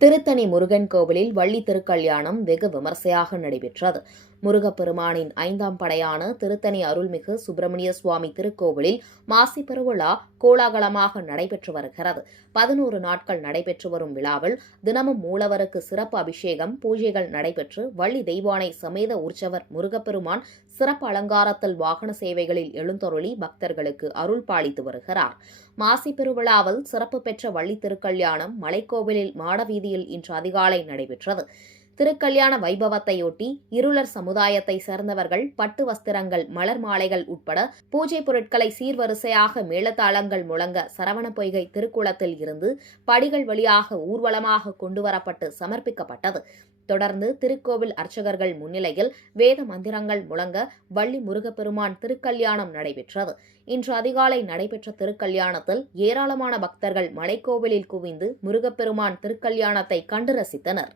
திருத்தணி முருகன் கோவிலில் வள்ளி திருக்கல்யாணம் வெகு விமர்சையாக நடைபெற்றது. முருகப்பெருமானின் 5ஆம் படையான திருத்தணி அருள்மிகு சுப்பிரமணிய சுவாமி திருக்கோவிலில் மாசி பெருவிழா கோலாகலமாக நடைபெற்று வருகிறது. 11 நாட்கள் நடைபெற்று வரும் விழாவில் தினமும் மூலவருக்கு சிறப்பு அபிஷேகம், பூஜைகள் நடைபெற்று வள்ளி தெய்வானை சமேத உற்சவர் முருகப்பெருமான் சிறப்பு அலங்காரத்தில் வாகன சேவைகளில் எழுந்தருளி பக்தர்களுக்கு அருள் பாலித்து வருகிறார். மாசி பெருவிழாவில் சிறப்பு பெற்ற வள்ளி திருக்கல்யாணம் மலைக்கோவிலில் மாடவீதியில் இன்று அதிகாலை நடைபெற்றது. திருக்கல்யாண வைபவத்தையொட்டி இருளர் சமுதாயத்தை சேர்ந்தவர்கள் பட்டு வஸ்திரங்கள், மலர் மாலைகள் உட்பட பூஜை பொருட்களை சீர்வரிசையாக மேளதாளங்கள் முழங்க சரவண பொய்கை திருக்குளத்தில் இருந்து படிகள் வழியாக ஊர்வலமாக கொண்டுவரப்பட்டு சமர்ப்பிக்கப்பட்டது. தொடர்ந்து திருக்கோவில் அர்ச்சகர்கள் முன்னிலையில் வேத மந்திரங்கள் முழங்க வள்ளி முருகப்பெருமான் திருக்கல்யாணம் நடைபெற்றது. இன்று அதிகாலை நடைபெற்ற திருக்கல்யாணத்தில் ஏராளமான பக்தர்கள் மலைக்கோவிலில் குவிந்து முருகப்பெருமான் திருக்கல்யாணத்தை கண்டு ரசித்தனர்.